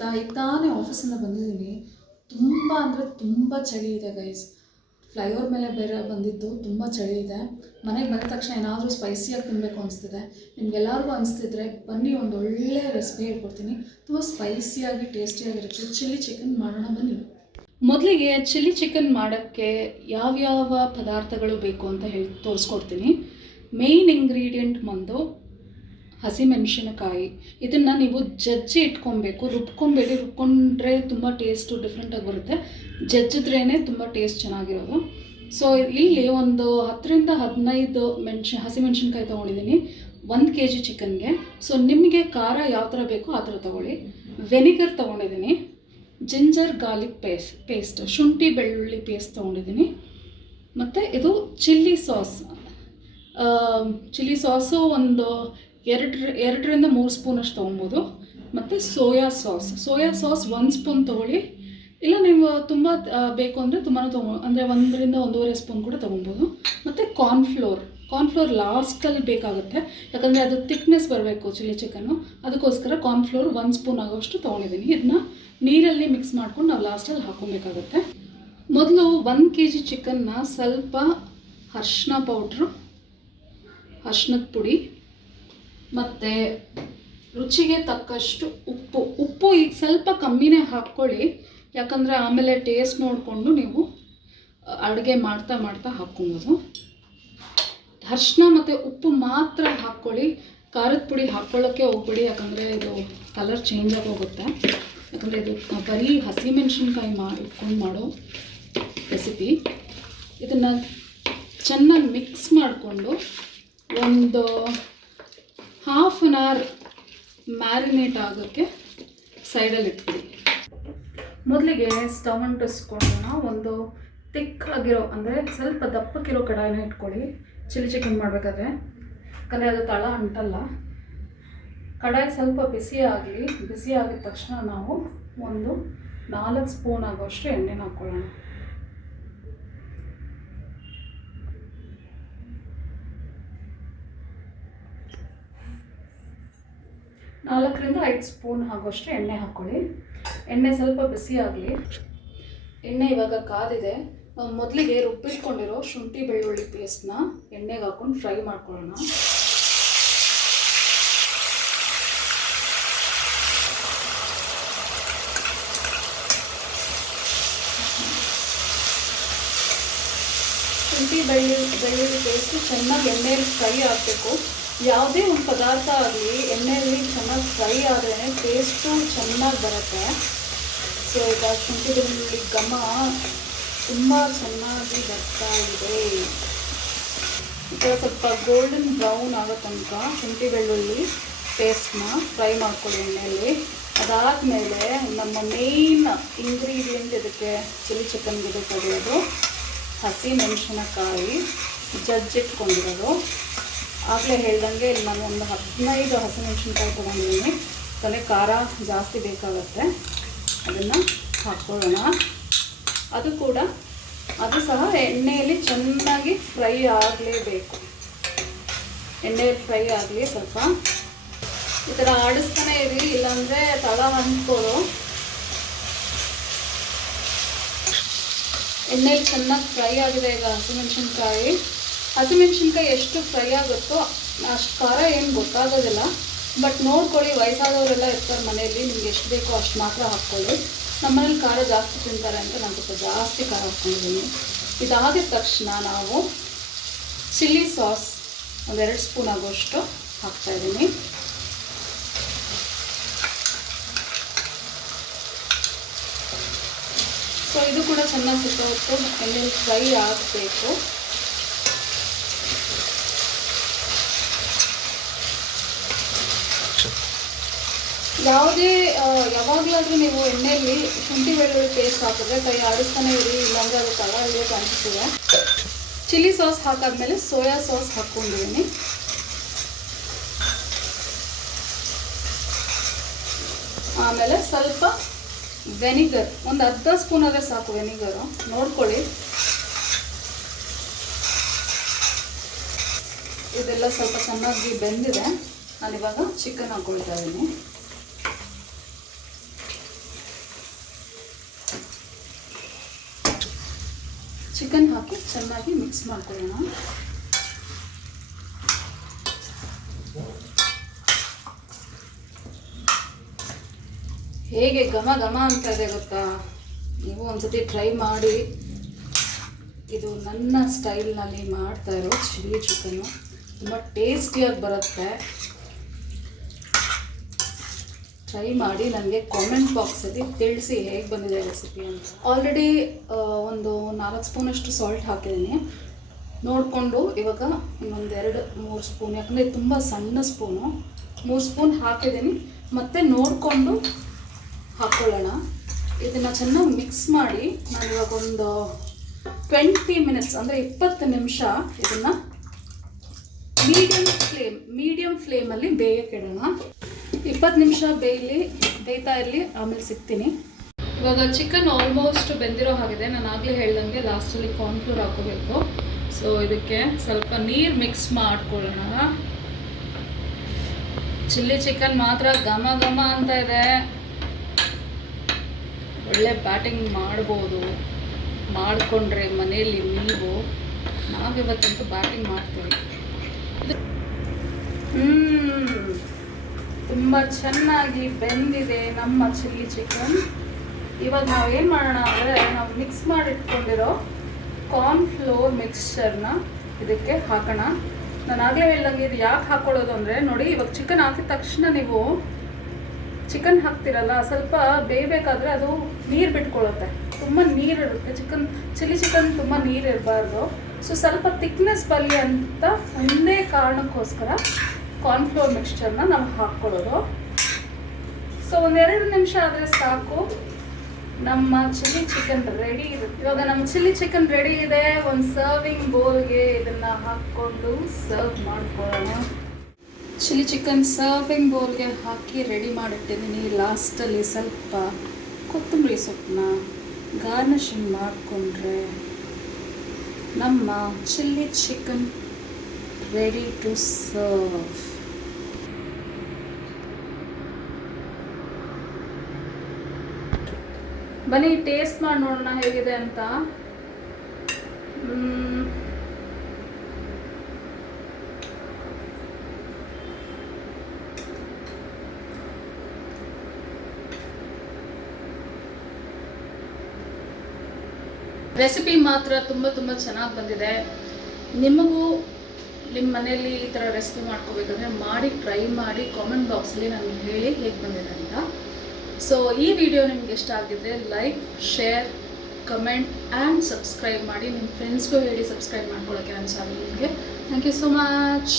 ಗೊತ್ತಾ, ಈಗ ತಾನೇ ಆಫೀಸಿಂದ ಬಂದಿದ್ದೀನಿ. ತುಂಬ ಅಂದರೆ ತುಂಬ ಚಳಿ ಇದೆ ಗೈಸ್. ಫ್ಲೈಓವರ್ ಮೇಲೆ ಬೇರೆ ಬಂದಿದ್ದು, ತುಂಬ ಚಳಿ ಇದೆ. ಮನೆಗೆ ಬಂದ ತಕ್ಷಣ ಏನಾದರೂ ಸ್ಪೈಸಿಯಾಗಿ ತಿನ್ನಬೇಕು ಅನಿಸ್ತಿದೆ. ನಿಮ್ಗೆಲ್ಲರಿಗೂ ಅನಿಸ್ತಿದ್ರೆ ಬನ್ನಿ, ಒಂದು ಒಳ್ಳೆ ರೆಸಿಪಿ ಹೇಳ್ಕೊಡ್ತೀನಿ. ತುಂಬ ಸ್ಪೈಸಿಯಾಗಿ ಟೇಸ್ಟಿಯಾಗಿರುತ್ತೆ. ಚಿಲ್ಲಿ ಚಿಕನ್ ಮಾಡೋಣ ಬನ್ನಿ. ಮೊದಲಿಗೆ ಚಿಲ್ಲಿ ಚಿಕನ್ ಮಾಡೋಕ್ಕೆ ಯಾವ್ಯಾವ ಪದಾರ್ಥಗಳು ಬೇಕು ಅಂತ ತೋರಿಸ್ಕೊಡ್ತೀನಿ. ಮೇಯ್ನ್ ಇಂಗ್ರೀಡಿಯೆಂಟ್ ಬಂದು ಹಸಿಮೆಣಸಿನಕಾಯಿ. ಇದನ್ನು ನೀವು ಜಜ್ಜಿ ಇಟ್ಕೊಬೇಕು, ರುಬ್ಕೊಬೇಡಿ. ರುಬ್ಕೊಂಡ್ರೆ ತುಂಬ ಟೇಸ್ಟು ಡಿಫ್ರೆಂಟಾಗಿ ಬರುತ್ತೆ. ಜಜ್ಜಿದ್ರೇ ತುಂಬ ಟೇಸ್ಟ್ ಚೆನ್ನಾಗಿರೋದು. ಸೊ ಇಲ್ಲಿ ಒಂದು 10ರಿಂದ 15 ಹಸಿಮೆಣಸಿನ್ಕಾಯಿ ತೊಗೊಂಡಿದ್ದೀನಿ 1 kg ಚಿಕನ್ಗೆ. ಸೊ ನಿಮಗೆ ಖಾರ ಯಾವ ಥರ ಬೇಕೋ ಆ ಥರ ತೊಗೊಳ್ಳಿ. ವೆನಿಗರ್ ತೊಗೊಂಡಿದ್ದೀನಿ. ಜಿಂಜರ್ ಗಾರ್ಲಿಕ್ ಪೇಸ್ಟ್, ಶುಂಠಿ ಬೆಳ್ಳುಳ್ಳಿ ಪೇಸ್ಟ್ ತೊಗೊಂಡಿದ್ದೀನಿ. ಮತ್ತು ಇದು ಚಿಲ್ಲಿ ಸಾಸು ಒಂದು 2ರಿಂದ 3 ಸ್ಪೂನಷ್ಟು ತೊಗೊಬೋದು. ಮತ್ತು ಸೋಯಾ ಸಾಸ್ 1 ಸ್ಪೂನ್ ತೊಗೊಳ್ಳಿ. ಇಲ್ಲ ನೀವು ತುಂಬ ಬೇಕು ಅಂದರೆ ತುಂಬಾ ಅಂದರೆ 1ರಿಂದ 1.5 ಸ್ಪೂನ್ ಕೂಡ ತೊಗೊಬೋದು. ಮತ್ತು ಕಾರ್ನ್ಫ್ಲೋರ್ ಲಾಸ್ಟಲ್ಲಿ ಬೇಕಾಗುತ್ತೆ, ಯಾಕಂದರೆ ಅದು ಥಿಕ್ನೆಸ್ ಬರಬೇಕು ಚಿಲ್ಲಿ ಚಿಕನ್ನು. ಅದಕ್ಕೋಸ್ಕರ ಕಾರ್ನ್ಫ್ಲೋರ್ 1 ಸ್ಪೂನ್ ಆಗೋಷ್ಟು ತೊಗೊಂಡಿದ್ದೀನಿ. ಇದನ್ನ ನೀರಲ್ಲಿ ಮಿಕ್ಸ್ ಮಾಡ್ಕೊಂಡು ನಾವು ಲಾಸ್ಟಲ್ಲಿ ಹಾಕ್ಕೊಬೇಕಾಗುತ್ತೆ. ಮೊದಲು 1 kg ಚಿಕನ್ನ ಸ್ವಲ್ಪ ಅರಿಶಿನ ಪೌಡ್ರು, ಅರಿಶಿನದ ಪುಡಿ ಮತ್ತು ರುಚಿಗೆ ತಕ್ಕಷ್ಟು ಉಪ್ಪು ಈಗ ಸ್ವಲ್ಪ ಕಮ್ಮಿನೇ ಹಾಕ್ಕೊಳ್ಳಿ, ಯಾಕಂದರೆ ಆಮೇಲೆ ಟೇಸ್ಟ್ ನೋಡಿಕೊಂಡು ನೀವು ಅಡುಗೆ ಮಾಡ್ತಾ ಹಾಕ್ಕೊಬೋದು. ಅರಿಶಿನ ಮತ್ತು ಉಪ್ಪು ಮಾತ್ರ ಹಾಕ್ಕೊಳ್ಳಿ. ಖಾರದ ಪುಡಿ ಹಾಕ್ಕೊಳ್ಳೋಕ್ಕೆ ಹೋಗ್ಬಿಡಿ, ಯಾಕಂದರೆ ಇದು ಕಲರ್ ಚೇಂಜ್ ಆಗೋಗುತ್ತೆ. ಯಾಕಂದರೆ ಇದು ಬರೀ ಹಸಿಮೆಣಸಿನ್ಕಾಯಿ ಇಟ್ಕೊಂಡು ಮಾಡೋ ರೆಸಿಪಿ. ಇದನ್ನು ಚೆನ್ನಾಗಿ ಮಿಕ್ಸ್ ಮಾಡಿಕೊಂಡು ಒಂದು 1/2 hour ಮ್ಯಾರಿನೇಟ್ ಆಗೋಕ್ಕೆ ಸೈಡಲ್ಲಿ ಇಟ್ಬಿಡಿ. ಮೊದಲಿಗೆ ಸ್ಟವ್ ಅಂಟಿಸ್ಕೊಳ್ಳೋಣ. ಒಂದು ತಿಕ್ಕಾಗಿರೋ ಅಂದರೆ ಸ್ವಲ್ಪ ದಪ್ಪಕ್ಕಿರೋ ಕಡಾಯಿನ ಇಟ್ಕೊಳ್ಳಿ ಚಿಲ್ಲಿ ಚಿಕನ್ ಮಾಡಬೇಕಾದ್ರೆ, ಯಾಕಂದರೆ ಅದು ತಳ ಅಂಟಲ್ಲ. ಕಡಾಯಿ ಸ್ವಲ್ಪ ಬಿಸಿ ಆಗಿದ ತಕ್ಷಣ ನಾವು ಒಂದು 4 ಸ್ಪೂನ್ ಆಗೋಷ್ಟು ಎಣ್ಣೆನ ಹಾಕ್ಕೊಳ್ಳೋಣ. ರಿಂದ 5 ಸ್ಪೂನ್ ಆಗೋಷ್ಟು ಎಣ್ಣೆ ಹಾಕ್ಕೊಳ್ಳಿ. ಎಣ್ಣೆ ಸ್ವಲ್ಪ ಬಿಸಿ ಆಗಲಿ. ಎಣ್ಣೆ ಇವಾಗ ಕಾದಿದೆ. ಮೊದಲಿಗೆ ರುಬ್ಬಿಟ್ಕೊಂಡಿರೋ ಶುಂಠಿ ಬೆಳ್ಳುಳ್ಳಿ ಪೇಸ್ಟ್ನ ಎಣ್ಣೆಗೆ ಹಾಕ್ಕೊಂಡು ಫ್ರೈ ಮಾಡ್ಕೊಳ್ಳೋಣ. ಶುಂಠಿ ಬೆಳ್ಳುಳ್ಳಿ ಪೇಸ್ಟು ಚೆನ್ನಾಗಿ ಎಣ್ಣೆಯಲ್ಲಿ ಫ್ರೈ ಆಗಬೇಕು. ಯಾವುದೇ ಒಂದು ಪದಾರ್ಥ ಆಗಲಿ ಎಣ್ಣೆಯಲ್ಲಿ ಚೆನ್ನಾಗಿ ಫ್ರೈ ಆದರೆ ಟೇಸ್ಟು ಚೆನ್ನಾಗಿ ಬರುತ್ತೆ. ಸೊ ಈಗ ಶುಂಠಿ ಬೆಳ್ಳುಳ್ಳಿ ಘಮ ತುಂಬ ಚೆನ್ನಾಗಿ ಬರ್ತಾ ಇದೆ. ಈಗ ಸ್ವಲ್ಪ ಗೋಲ್ಡನ್ ಬ್ರೌನ್ ಆಗೋ ತನಕ ಶುಂಠಿ ಬೆಳ್ಳುಳ್ಳಿ ಪೇಸ್ಟ್ನ ಫ್ರೈ ಮಾಡ್ಕೊಳ್ಳಿ ಎಣ್ಣೆಯಲ್ಲಿ. ಅದಾದಮೇಲೆ ನಮ್ಮ ಮೇಯ್ನ್ ಇಂಗ್ರೀಡಿಯೆಂಟ್ ಇದಕ್ಕೆ ಚಿಲ್ಲಿ ಚಿಕನ್ಗೆ ಬೇಕಾಗಿರೋದು ಹಸಿ ಮೆಣಸಿನಕಾಯಿ ಜಜ್ಜಿಟ್ಕೊಂಡಿರೋದು. ಆಗಲೇ ಹೇಳ್ದಂಗೆ ಇಲ್ಲಿ ನಾನು ಒಂದು 15 ಹಸಿಮೆಣಸಿನ್ಕಾಯಿ ತೊಗೊಂಡಿದ್ದೀನಿ. ಯಾಕಂದರೆ ಖಾರ ಜಾಸ್ತಿ ಬೇಕಾಗುತ್ತೆ. ಅದನ್ನು ಹಾಕ್ಕೊಳ್ಳೋಣ. ಅದು ಸಹ ಎಣ್ಣೆಯಲ್ಲಿ ಚೆನ್ನಾಗಿ ಫ್ರೈ ಆಗಲೇಬೇಕು. ಎಣ್ಣೆಯಲ್ಲಿ ಫ್ರೈ ಆಗಲಿ. ಸ್ವಲ್ಪ ಈ ಥರ ಆಡಿಸ್ತಾನೆ ಇರಿ, ಇಲ್ಲಾಂದರೆ ತಳ ಅಂಟ್ಕೊಳ್ಳೋ. ಎಣ್ಣೆಯಲ್ಲಿ ಚೆನ್ನಾಗಿ ಫ್ರೈ ಆಗಿದೆ ಈಗ ಹಸಿಮೆಣಸಿನ್ಕಾಯಿ ಎಷ್ಟು ಫ್ರೈ ಆಗುತ್ತೋ ಅಷ್ಟು ಖಾರ ಏನು ಗೊತ್ತಾಗೋದಿಲ್ಲ. ಬಟ್ ನೋಡ್ಕೊಳ್ಳಿ, ವಯಸ್ಸಾದವರೆಲ್ಲ ಇರ್ತಾರೆ ಮನೆಯಲ್ಲಿ, ನಿಮ್ಗೆ ಎಷ್ಟು ಬೇಕೋ ಅಷ್ಟು ಮಾತ್ರ ಹಾಕ್ಕೊಳ್ಳಿ. ನಮ್ಮನೇಲಿ ಖಾರ ಜಾಸ್ತಿ ತಿಂತಾರೆ ಅಂತ ನಾನು ಸ್ವಲ್ಪ ಜಾಸ್ತಿ ಖಾರ ಹಾಕ್ಕೊಂಡಿದ್ದೀನಿ. ಇದಾಗಿದ ತಕ್ಷಣ ನಾವು ಚಿಲ್ಲಿ ಸಾಸ್ ಒಂದು 2 ಸ್ಪೂನ್ ಆಗೋಷ್ಟು ಹಾಕ್ತಾಯಿದ್ದೀನಿ. ಸೊ ಇದು ಕೂಡ ಚೆನ್ನಾಗಿ ಸುತ್ತವತ್ತು ಎಣ್ಣೆಲಿ ಫ್ರೈ ಆಗಬೇಕು. ಯಾವಾಗಲಾದರೂ ನೀವು ಎಣ್ಣೆಯಲ್ಲಿ ಶುಂಠಿ ಬೆಳ್ಳುಳ್ಳಿ ಪೇಸ್ಟ್ ಹಾಕಿದ್ರೆ ಕೈ ಆಡಿಸ್ತಾನೆ ಇರಿ, ಇಲ್ಲಾಂದರೆ ಅದು ತಳ ಹಿಡಿಯೋಕೆ ಅನಿಸ್ತಿದೆ. ಚಿಲ್ಲಿ ಸಾಸ್ ಹಾಕಾದ್ಮೇಲೆ ಸೋಯಾ ಸಾಸ್ ಹಾಕ್ಕೊಂಡಿದ್ದೀನಿ. ಆಮೇಲೆ ಸ್ವಲ್ಪ ವೆನಿಗರ್, ಒಂದು 10 ಸ್ಪೂನ್ ಆದರೆ ಸಾಕು ವೆನಿಗರು, ನೋಡ್ಕೊಳ್ಳಿ. ಇದೆಲ್ಲ ಸ್ವಲ್ಪ ಚೆನ್ನಾಗಿ ಬೆಂದಿದೆ. ನಾನಿವಾಗ ಚಿಕನ್ ಹಾಕ್ಕೊಳ್ತಾ ಇದ್ದೀನಿ. ಚಿಕನ್ ಹಾಕಿ ಚೆನ್ನಾಗಿ ಮಿಕ್ಸ್ ಮಾಡ್ಕೊಳ್ಳೋಣ. ಹೇಗೆ ಘಮ ಘಮ ಅಂತ ಇದೆ ಗೊತ್ತಾ, ನೀವು ಒಂದ್ಸತಿ ಟ್ರೈ ಮಾಡಿ. ಇದು ನನ್ನ ಸ್ಟೈಲ್ನಲ್ಲಿ ಮಾಡ್ತಾ ಇರೋ ಚಿಲ್ಲಿ ಚಿಕನ್ನು, ತುಂಬ ಟೇಸ್ಟಿಯಾಗಿ ಬರುತ್ತೆ. ಟ್ರೈ ಮಾಡಿ ನನಗೆ ಕಾಮೆಂಟ್ ಬಾಕ್ಸಲ್ಲಿ ತಿಳಿಸಿ ಹೇಗೆ ಬಂದಿದೆ ರೆಸಿಪಿ ಅಂತ. ಆಲ್ರೆಡಿ ಒಂದು 4 ಸ್ಪೂನಷ್ಟು ಸಾಲ್ಟ್ ಹಾಕಿದ್ದೀನಿ. ನೋಡಿಕೊಂಡು ಇವಾಗ ಇನ್ನೊಂದು 2-3 ಸ್ಪೂನ್, ಯಾಕಂದರೆ ತುಂಬ ಸಣ್ಣ ಸ್ಪೂನು, 3 ಸ್ಪೂನ್ ಹಾಕಿದ್ದೀನಿ. ಮತ್ತು ನೋಡಿಕೊಂಡು ಹಾಕ್ಕೊಳ್ಳೋಣ. ಇದನ್ನು ಚೆನ್ನಾಗಿ ಮಿಕ್ಸ್ ಮಾಡಿ ನಾನು ಇವಾಗ ಒಂದು 20 ಮಿನಿಟ್ಸ್ ಅಂದರೆ 20 ನಿಮಿಷ ಇದನ್ನು ಮೀಡಿಯಮ್ ಫ್ಲೇಮಲ್ಲಿ ಬೇಯಕ್ಕೆ ಇಡೋಣ. 20 ನಿಮಿಷ ಬೇಯ್ತಾ ಇರಲಿ, ಆಮೇಲೆ ಸಿಗ್ತೀನಿ. ಇವಾಗ ಚಿಕನ್ ಆಲ್ಮೋಸ್ಟ್ ಬೆಂದಿರೋ ಹಾಗಿದೆ. ನಾನು ಆಗಲೇ ಹೇಳ್ದಂಗೆ ಲಾಸ್ಟಲ್ಲಿ ಕಾರ್ನ್ಫ್ಲೋರ್ ಹಾಕೋಬೇಕು. ಸೊ ಇದಕ್ಕೆ ಸ್ವಲ್ಪ ನೀರು ಮಿಕ್ಸ್ ಮಾಡ್ಕೊಳ್ಳೋಣ. ಚಿಲ್ಲಿ ಚಿಕನ್ ಮಾತ್ರ ಘಮ ಘಮ ಅಂತ ಇದೆ. ಒಳ್ಳೆ ಬ್ಯಾಟಿಂಗ್ ಮಾಡ್ಬೋದು, ಮಾಡಿಕೊಂಡ್ರೆ ಮನೆಯಲ್ಲಿ ನೀವು. ನಾವಿವತ್ತಂತೂ ಬ್ಯಾಟಿಂಗ್ ಮಾಡ್ತೀವಿ. ತುಂಬ ಚೆನ್ನಾಗಿ ಬೆಂದಿದೆ ನಮ್ಮ ಚಿಲ್ಲಿ ಚಿಕನ್. ಇವಾಗ ನಾವು ಏನು ಮಾಡೋಣ ಅಂದರೆ, ನಾವು ಮಿಕ್ಸ್ ಮಾಡಿಟ್ಕೊಂಡಿರೋ ಕಾರ್ನ್ಫ್ಲೋರ್ ಮಿಕ್ಸ್ಚರ್ನ ಇದಕ್ಕೆ ಹಾಕೋಣ. ನಾನು ಆಗಲೇ ಹೇಳ್ದಂಗೆ ಇದು ಯಾಕೆ ಹಾಕ್ಕೊಳ್ಳೋದು ಅಂದರೆ, ನೋಡಿ ಇವಾಗ ಚಿಕನ್ ಹಾಕಿದ ತಕ್ಷಣ ನೀವು ಚಿಕನ್ ಹಾಕ್ತಿರಲ್ಲ, ಸ್ವಲ್ಪ ಬೇಯಬೇಕಾದ್ರೆ ಅದು ನೀರು ಬಿಟ್ಕೊಳ್ಳುತ್ತೆ, ತುಂಬ ನೀರು ಇರುತ್ತೆ. ಚಿಲ್ಲಿ ಚಿಕನ್ ತುಂಬ ನೀರು ಇರಬಾರ್ದು. ಸೊ ಸ್ವಲ್ಪ ಥಿಕ್ನೆಸ್ ಬರಲಿ ಅಂತ ಒಂದೇ ಕಾರಣಕ್ಕೋಸ್ಕರ ಕಾರ್ನ್ಫ್ಲೋರ್ ಮಿಕ್ಸ್ಚರ್ನ ನಾವು ಹಾಕ್ಕೊಳ್ಳೋದು. ಸೊ 1-2 ನಿಮಿಷ ಆದರೆ ಸಾಕು, ನಮ್ಮ ಚಿಲ್ಲಿ ಚಿಕನ್ ರೆಡಿ ಇರುತ್ತೆ. ಇವಾಗ ನಮ್ಮ ಚಿಲ್ಲಿ ಚಿಕನ್ ರೆಡಿ ಇದೆ. ಒಂದು ಸರ್ವಿಂಗ್ ಬೌಲ್ಗೆ ಇದನ್ನು ಹಾಕ್ಕೊಂಡು ಸರ್ವ್ ಮಾಡ್ಕೊಳ್ಳೋಣ. ಚಿಲ್ಲಿ ಚಿಕನ್ ಸರ್ವಿಂಗ್ ಬೌಲ್ಗೆ ಹಾಕಿ ರೆಡಿ ಮಾಡಿಟ್ಟಿದ್ದೀನಿ. ಲಾಸ್ಟಲ್ಲಿ ಸ್ವಲ್ಪ ಕೊತ್ತಂಬರಿ ಸೊಪ್ಪನ್ನ ಗಾರ್ನಿಷಿಂಗ್ ಮಾಡಿಕೊಂಡ್ರೆ ನಮ್ಮ chilli chicken ready to serve. ಬನ್ನಿ ಟೇಸ್ಟ್ ಮಾಡಿ ನೋಡೋಣ ಹೇಗಿದೆ ಅಂತ. ರೆಸಿಪಿ ಮಾತ್ರ ತುಂಬ ಚೆನ್ನಾಗಿ ಬಂದಿದೆ. ನಿಮಗೂ ನಿಮ್ಮ ಮನೆಯಲ್ಲಿ ಈ ಥರ ರೆಸಿಪಿ ಮಾಡ್ಕೋಬೇಕಂದ್ರೆ ಮಾಡಿ ಟ್ರೈ ಮಾಡಿ ಕಾಮೆಂಟ್ ಬಾಕ್ಸಲ್ಲಿ ನನಗೆ ಹೇಳಿ ಹೇಗೆ ಬಂದಿದೆ ಅಂತ. ಸೊ ಈ ವಿಡಿಯೋ ನಿಮ್ಗೆ ಇಷ್ಟ ಆಗಿದ್ದರೆ like, share, comment and subscribe ಮಾಡಿ. ನಿಮ್ಮ ಫ್ರೆಂಡ್ಸ್ಗೂ ಹೇಳಿ ಸಬ್ಸ್ಕ್ರೈಬ್ ಮಾಡ್ಕೊಳ್ಳೋಕ್ಕೆ ನನ್ನ ಚಾನಲ್ಗೆ. Thank you so much.